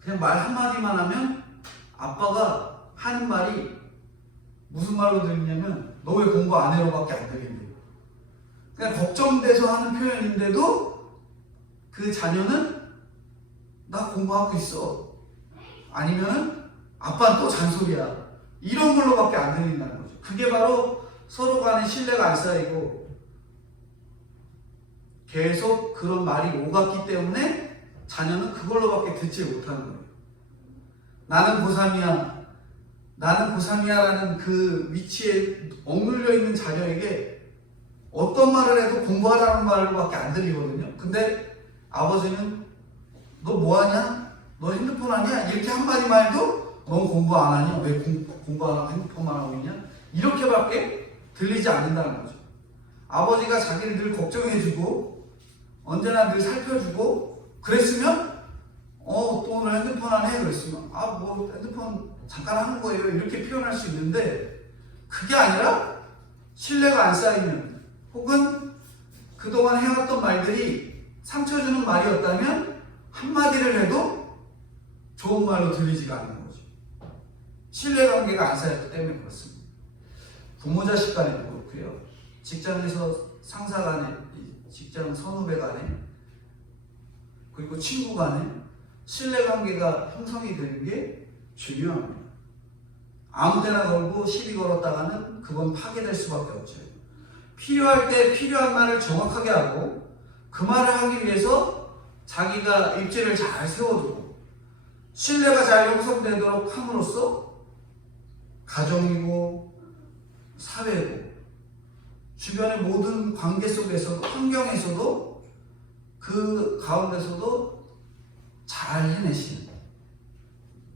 그냥 말 한마디만 하면 아빠가 하는 말이 무슨 말로 들리냐면 너 왜 공부 안 해로 밖에 안 들린대요. 그냥 걱정돼서 하는 표현인데도 그 자녀는 나 공부하고 있어. 아니면은 아빠는 또 잔소리야. 이런 걸로밖에 안 들린다는 거죠. 그게 바로 서로 간에 신뢰가 안 쌓이고 계속 그런 말이 오갔기 때문에 자녀는 그걸로밖에 듣지 못하는 거예요. 나는 고3이야. 나는 고3이야 라는 그 위치에 억눌려 있는 자녀에게 어떤 말을 해도 공부하라는 말로밖에 안 들리거든요. 근데 아버지는 너 뭐하냐? 너 핸드폰 하냐? 이렇게 한마디만 해도 넌 공부 안 하냐? 왜 공부 안 하고 핸드폰만 하고 있냐? 이렇게밖에 들리지 않는다는 거죠. 아버지가 자기를 늘 걱정해주고 언제나 늘 살펴주고 그랬으면 또 오늘 핸드폰 안 해? 그랬으면 뭐 핸드폰 잠깐 하는 거예요. 이렇게 표현할 수 있는데 그게 아니라 신뢰가 안 쌓이면 혹은 그동안 해왔던 말들이 상처 주는 말이었다면 한마디를 해도 좋은 말로 들리지가 않는 거죠. 신뢰관계가 안 쌓였기 때문에 그렇습니다. 부모 자식 간에도 그렇고요. 직장에서 상사 간에, 직장 선후배 간에, 그리고 친구 간에 신뢰관계가 형성이 되는 게 중요합니다. 아무 데나 걸고 시비 걸었다가는 그건 파괴될 수밖에 없죠. 필요할 때 필요한 말을 정확하게 하고 그 말을 하기 위해서 자기가 입지를 잘 세워두고 신뢰가 잘 형성되도록 함으로써 가정이고 사회고 주변의 모든 관계 속에서도 환경에서도 그 가운데서도 잘 해내시는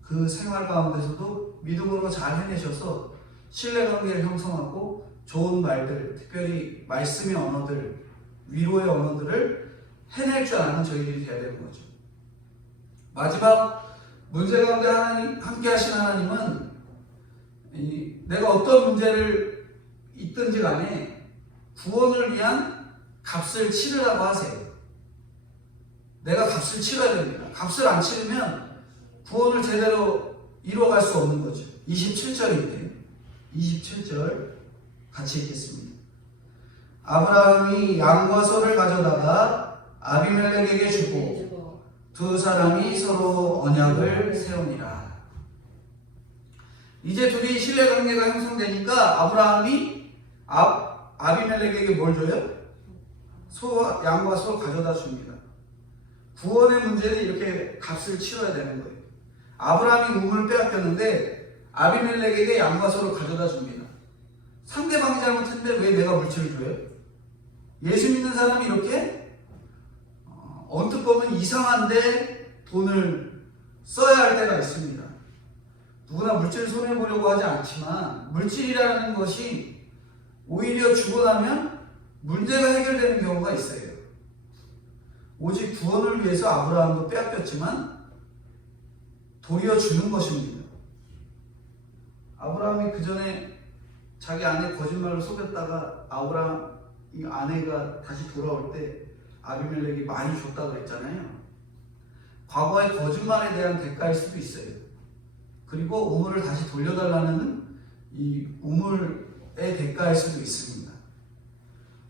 그 생활 가운데서도 믿음으로 잘 해내셔서 신뢰관계를 형성하고 좋은 말들, 특별히 말씀의 언어들, 위로의 언어들을 해낼 줄 아는 저희들이 돼야 되는 거죠. 마지막 문제 가운데 함께 하신 하나님은 내가 어떤 문제를 있든지 간에 구원을 위한 값을 치르라고 하세요. 내가 값을 치러야 됩니다. 값을 안 치르면 구원을 제대로 이루어갈 수 없는 거죠. 27절인데 27절 같이 읽겠습니다. 아브라함이 양과 소를 가져다가 아비멜렉에게 주고 두 사람이 서로 언약을 세우니라. 이제 둘이 신뢰관계가 형성되니까 아브라함이 아비멜렉에게 뭘 줘요? 양과 소 가져다 줍니다. 구원의 문제는 이렇게 값을 치러야 되는 거예요. 아브라함이 우물을 빼앗겼는데 아비멜렉에게 양과 소를 가져다 줍니다. 상대방이 잘못했는데 왜 내가 물질을 줘요? 예수 믿는 사람이 이렇게 언뜻 보면 이상한데 돈을 써야 할 때가 있습니다. 누구나 물질을 손해보려고 하지 않지만 물질이라는 것이 오히려 주고 나면 문제가 해결되는 경우가 있어요. 오직 구원을 위해서 아브라함도 빼앗겼지만 도리어 주는 것입니다. 아브라함이 그 전에 자기 아내 거짓말로 속였다가 아브라함 이 아내가 다시 돌아올 때 아비멜렉이 많이 줬다고 했잖아요. 과거의 거짓말에 대한 대가일 수도 있어요. 그리고 우물을 다시 돌려달라는 이 우물 대가일 수도 있습니다.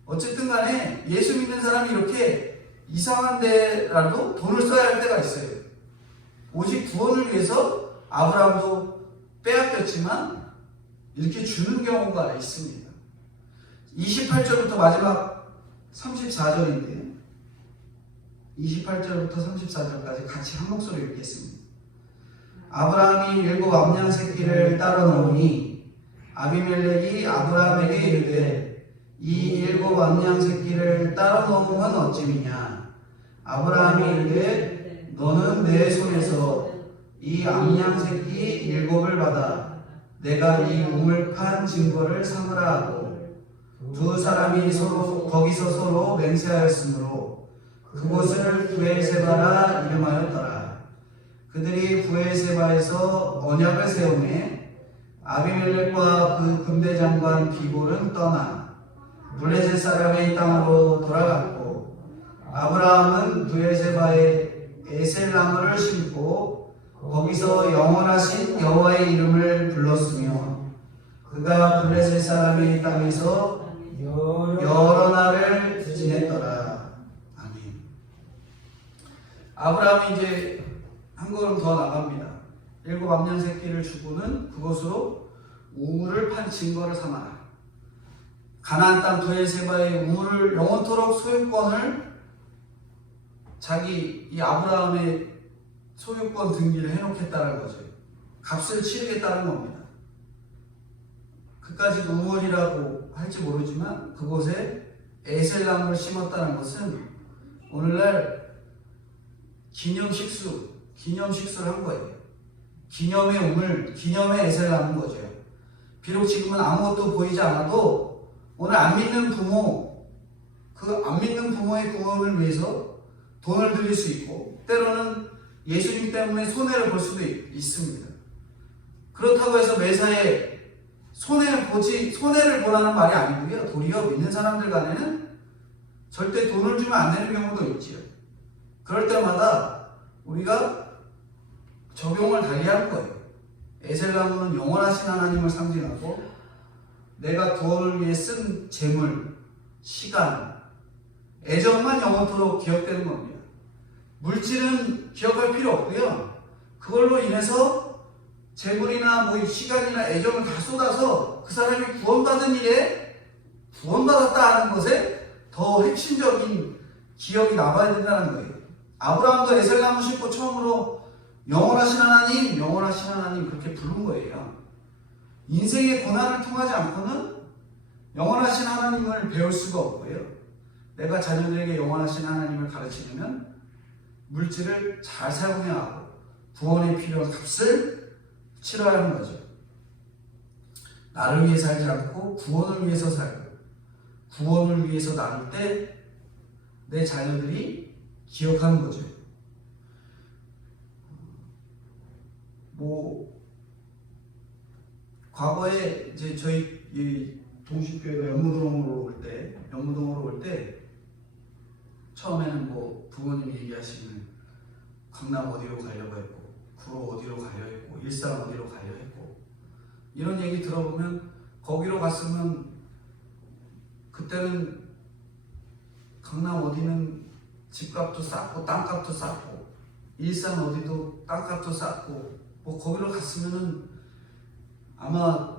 어쨌든 간에 예수 믿는 사람이 이렇게 이상한 데라도 돈을 써야 할 때가 있어요. 오직 구원을 위해서 아브라함도 빼앗겼지만 이렇게 주는 경우가 있습니다. 28절부터 마지막 34절인데 28절부터 34절까지 같이 한 목소리로 읽겠습니다. 아브라함이 7 암양 새끼를 따로 넣으니 아비멜렉이 아브라함에게 이르되 이 7 암양 새끼를 따로 넣으면 어찌미냐. 아브라함이 이르되 너는 내 손에서 이 암양 새끼 7을 받아 내가 이 우물 판 증거를 삼으라 하고 두 사람이 거기서 서로 맹세하였으므로 그곳을 브엘세바라 이름하였더라. 그들이 브엘세바에서 언약을 세우매 아비멜렉과 그 군대장관 비볼은 떠나 블레셋 사람의 땅으로 돌아갔고 아브라함은 브엘세바에 에셀나무를 심고 거기서 영원하신 여호와의 이름을 불렀으며 그가 블레셋 사람의 땅에서 여러 날을 지냈더라. 아멘. 아브라함이 이제 한 걸음 더 나갑니다. 7 암양 새끼를 주고는 그것으로 우물을 판 증거를 삼아라. 가나안 땅 브엘세바의 우물을 영원토록 소유권을 자기 이 아브라함의 소유권 등기를 해놓겠다는 거죠. 값을 치르겠다는 겁니다. 그까지 우물이라고 할지 모르지만 그곳에 에셀나무를 심었다는 것은 오늘날 기념식수를 한 거예요. 기념의 우물, 기념의 에셀나무인 거죠. 비록 지금은 아무것도 보이지 않아도 오늘 안 믿는 부모, 그 안 믿는 부모의 구원을 위해서 돈을 들일 수 있고 때로는 예수님 때문에 손해를 볼 수도 있습니다. 그렇다고 해서 매사에 손해를 보라는 말이 아니고요. 도리어 믿는 사람들 간에는 절대 돈을 주면 안 되는 경우도 있지요. 그럴 때마다 우리가 적용을 달리하는 거예요. 에셀나무는 영원하신 하나님을 상징하고 내가 구원을 위해 쓴 재물, 시간, 애정만 영원토록 기억되는 겁니다. 물질은 기억할 필요 없고요. 그걸로 인해서 재물이나 시간이나 애정을 다 쏟아서 그 사람이 구원받은 일에 구원받았다 하는 것에 더 핵심적인 기억이 남아야 된다는 거예요. 아브라함도 에셀나무 심고 처음으로 영원하신 하나님 그렇게 부른 거예요. 인생의 고난을 통하지 않고는 영원하신 하나님을 배울 수가 없고요. 내가 자녀들에게 영원하신 하나님을 가르치려면 물질을 잘 사용해야 하고 구원에 필요한 값을 치러야 하는 거죠. 나를 위해 살지 않고 구원을 위해서 살고 구원을 위해서 나눌 때 내 자녀들이 기억하는 거죠. 과거에 이제 저희 이 동식교회가 연무동으로 올 때 처음에는 부모님이 얘기하시는 강남 어디로 가려고 했고 구로 어디로 가려 했고 일산 어디로 가려 했고 이런 얘기 들어보면 거기로 갔으면 그때는 강남 어디는 집값도 쌌고 땅값도 쌌고 일산 어디도 땅값도 쌌고 거기로 갔으면은 아마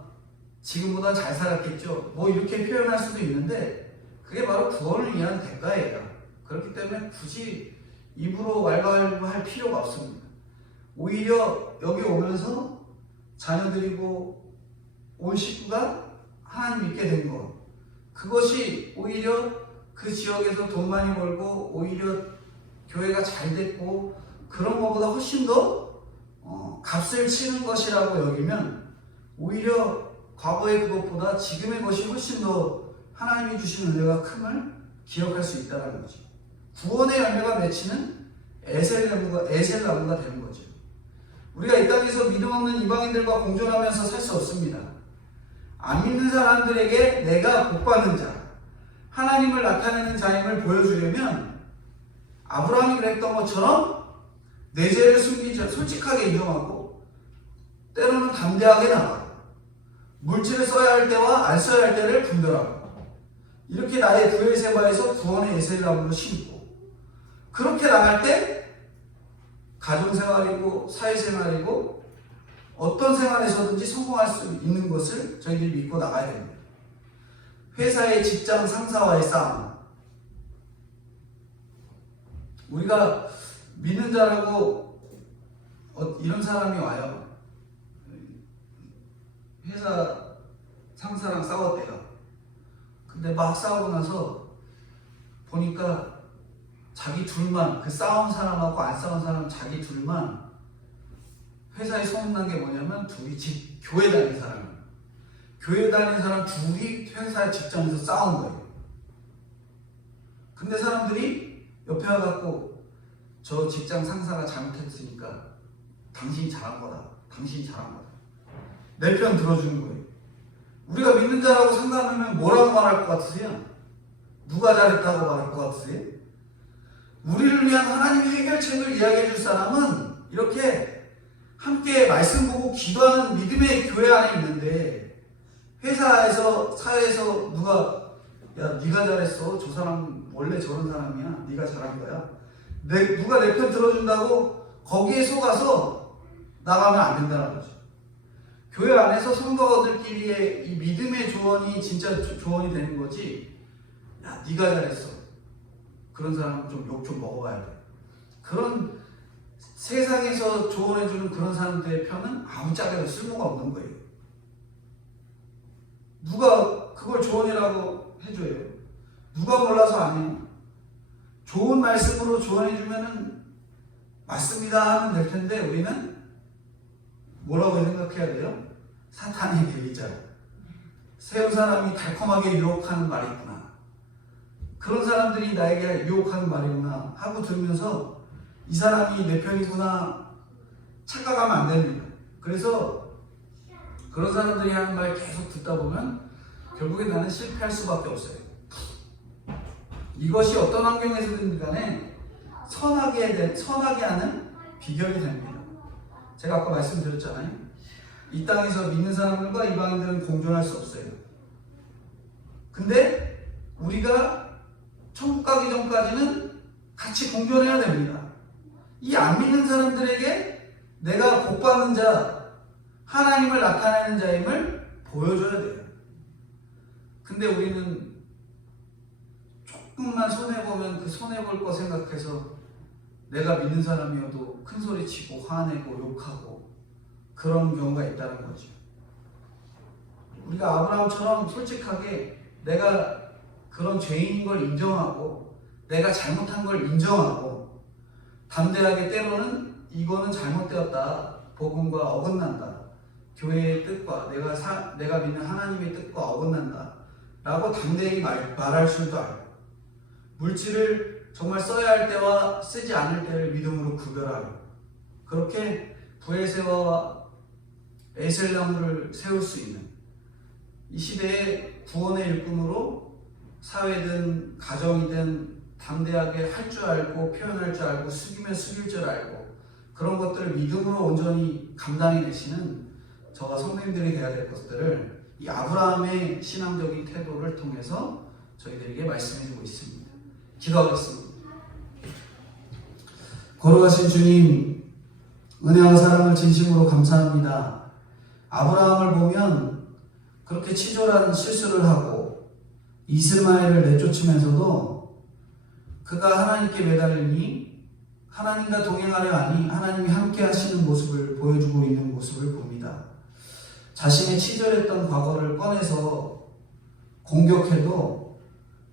지금보다 잘 살았겠죠. 이렇게 표현할 수도 있는데 그게 바로 구원을 위한 대가예요. 그렇기 때문에 굳이 입으로 왈가왈부할 필요가 없습니다. 오히려 여기 오면서 자녀들이고 온 식구가 하나님 믿게 된 것, 그것이 오히려 그 지역에서 돈 많이 벌고 오히려 교회가 잘 됐고 그런 것보다 훨씬 더 값을 치는 것이라고 여기면 오히려 과거의 그것보다 지금의 것이 훨씬 더 하나님이 주신 은혜가 큼을 기억할 수 있다는 거죠. 구원의 열매가 맺히는 에셀나무가 되는 거죠. 우리가 이 땅에서 믿음 없는 이방인들과 공존하면서 살 수 없습니다. 안 믿는 사람들에게 내가 복받는 자, 하나님을 나타내는 자임을 보여주려면 아브라함이 그랬던 것처럼 내 죄를 솔직하게 인정하고 때로는 담대하게 나가고 물질을 써야 할 때와 안 써야 할 때를 분별하고, 이렇게 나의 부엘세바에서 구원의 에셀나무를 심고, 그렇게 나갈 때 가정생활이고 사회생활이고 어떤 생활에서든지 성공할 수 있는 것을 저희들이 믿고 나가야 됩니다. 회사의 직장 상사와의 싸움. 우리가 믿는 자라고 이런 사람이 와요. 회사 상사랑 싸웠대요. 근데 막 싸우고 나서 보니까 자기 둘만, 그 싸운 사람하고 안 싸운 사람 자기 둘만 회사에 소문난 게 뭐냐면 둘이 교회 다니는 사람이에요. 교회 다니는 사람 둘이 회사 직장에서 싸운 거예요. 근데 사람들이 옆에 와갖고 저 직장 상사가 잘못했으니까 당신이 잘한 거다. 당신이 잘한 거다. 내 편 들어주는 거예요. 우리가 믿는 자라고 상담하면 뭐라고 말할 것 같으세요? 누가 잘했다고 말할 것 같으세요? 우리를 위한 하나님의 해결책을 이야기해 줄 사람은 이렇게 함께 말씀 보고 기도하는 믿음의 교회 안에 있는데, 회사에서 사회에서 누가 야 네가 잘했어, 저 사람 원래 저런 사람이야, 네가 잘한 거야, 누가 내 편 들어준다고 거기에 속아서 나가면 안 된다는 거죠. 교회 안에서 성도들끼리의 이 믿음의 조언이 진짜 조언이 되는 거지, 야 네가 잘했어, 그런 사람은 좀 욕 좀 먹어봐야 돼. 그런 세상에서 조언해주는 그런 사람들의 편은 아무짝에도 쓸모가 없는 거예요. 누가 그걸 조언이라고 해줘요? 누가 몰라서 안 해요? 좋은 말씀으로 조언해주면은 맞습니다 하면 될 텐데, 우리는 뭐라고 생각해야 돼요? 사탄의 계기자. 세운 사람이 달콤하게 유혹하는 말이 있구나, 그런 사람들이 나에게 유혹하는 말이구나 하고 들으면서 이 사람이 내 편이구나 착각하면 안 됩니다. 그래서 그런 사람들이 하는 말 계속 듣다 보면 결국엔 나는 실패할 수밖에 없어요. 이것이 어떤 환경에서든 간에 선하게 하는 비결이 됩니다. 제가 아까 말씀드렸잖아요. 이 땅에서 믿는 사람들과 이방인들은 공존할 수 없어요. 근데 우리가 천국 가기 전까지는 같이 공존해야 됩니다. 이 안 믿는 사람들에게 내가 복받는 자, 하나님을 나타내는 자임을 보여줘야 돼요. 근데 우리는 조금만 손해보면 그 손해볼 거 생각해서 내가 믿는 사람이어도 큰 소리치고 화내고 욕하고 그런 경우가 있다는 거죠. 우리가 아브라함처럼 솔직하게 내가 그런 죄인인 걸 인정하고 내가 잘못한 걸 인정하고 담대하게 때로는 이거는 잘못되었다, 복음과 어긋난다, 교회의 뜻과 내가 믿는 하나님의 뜻과 어긋난다 라고 담대히 말할 줄도 알고, 물질을 정말 써야 할 때와 쓰지 않을 때를 믿음으로 구별하고, 그렇게 부엘세바와 에셀나무를 세울 수 있는 이 시대의 구원의 일꾼으로 사회든 가정이든 담대하게 할 줄 알고 표현할 줄 알고 숙이면 숙일 줄 알고 그런 것들을 믿음으로 온전히 감당해내시는 저와 성도님들이 되어야 될 것들을 이 아브라함의 신앙적인 태도를 통해서 저희들에게 말씀해주고 있습니다. 기도하겠습니다. 걸어가신 주님, 은혜와 사랑을 진심으로 감사합니다. 아브라함을 보면 그렇게 치졸한 실수를 하고 이스마엘을 내쫓으면서도 그가 하나님께 매달리니 하나님과 동행하려 하니 하나님이 함께 하시는 모습을 보여주고 있는 모습을 봅니다. 자신의 치졸했던 과거를 꺼내서 공격해도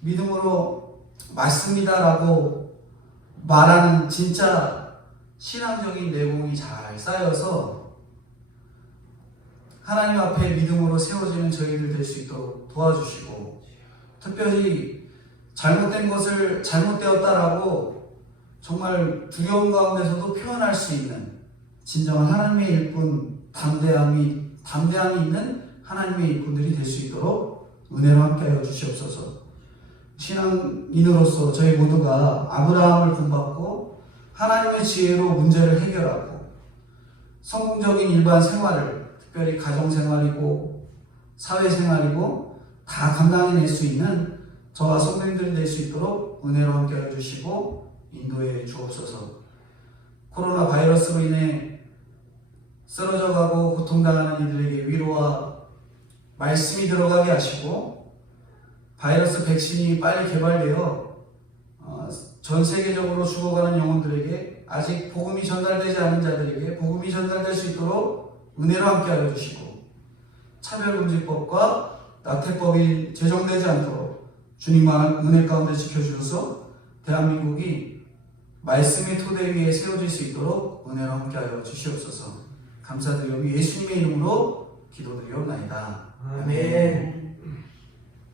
믿음으로 맞습니다라고 말하는 진짜 신앙적인 내공이 잘 쌓여서 하나님 앞에 믿음으로 세워지는 저희들 될 수 있도록 도와주시고, 특별히 잘못된 것을 잘못되었다라고 정말 두려움 가운데서도 표현할 수 있는 진정한 하나님의 일꾼, 담대함이 있는 하나님의 일꾼들이 될 수 있도록 은혜로 함께하여 주시옵소서. 신앙인으로서 저희 모두가 아브라함을 본받고 하나님의 지혜로 문제를 해결하고 성공적인 일반 생활을, 특별히 가정생활이고 사회생활이고 다 감당해낼 수 있는 저와 성도님들이 될 수 있도록 은혜로 함께해 주시고 인도해 주옵소서. 코로나 바이러스로 인해 쓰러져가고 고통당하는 이들에게 위로와 말씀이 들어가게 하시고 바이러스 백신이 빨리 개발되어 전 세계적으로 죽어가는 영혼들에게 아직 복음이 전달되지 않은 자들에게 복음이 전달될 수 있도록 은혜로 함께하여 주시고 차별금지법과 낙태법이 제정되지 않도록 주님만 은혜 가운데 지켜주셔서 대한민국이 말씀의 토대 위에 세워질 수 있도록 은혜로 함께하여 주시옵소서. 감사드리며 예수님의 이름으로 기도드리옵나이다. 아멘.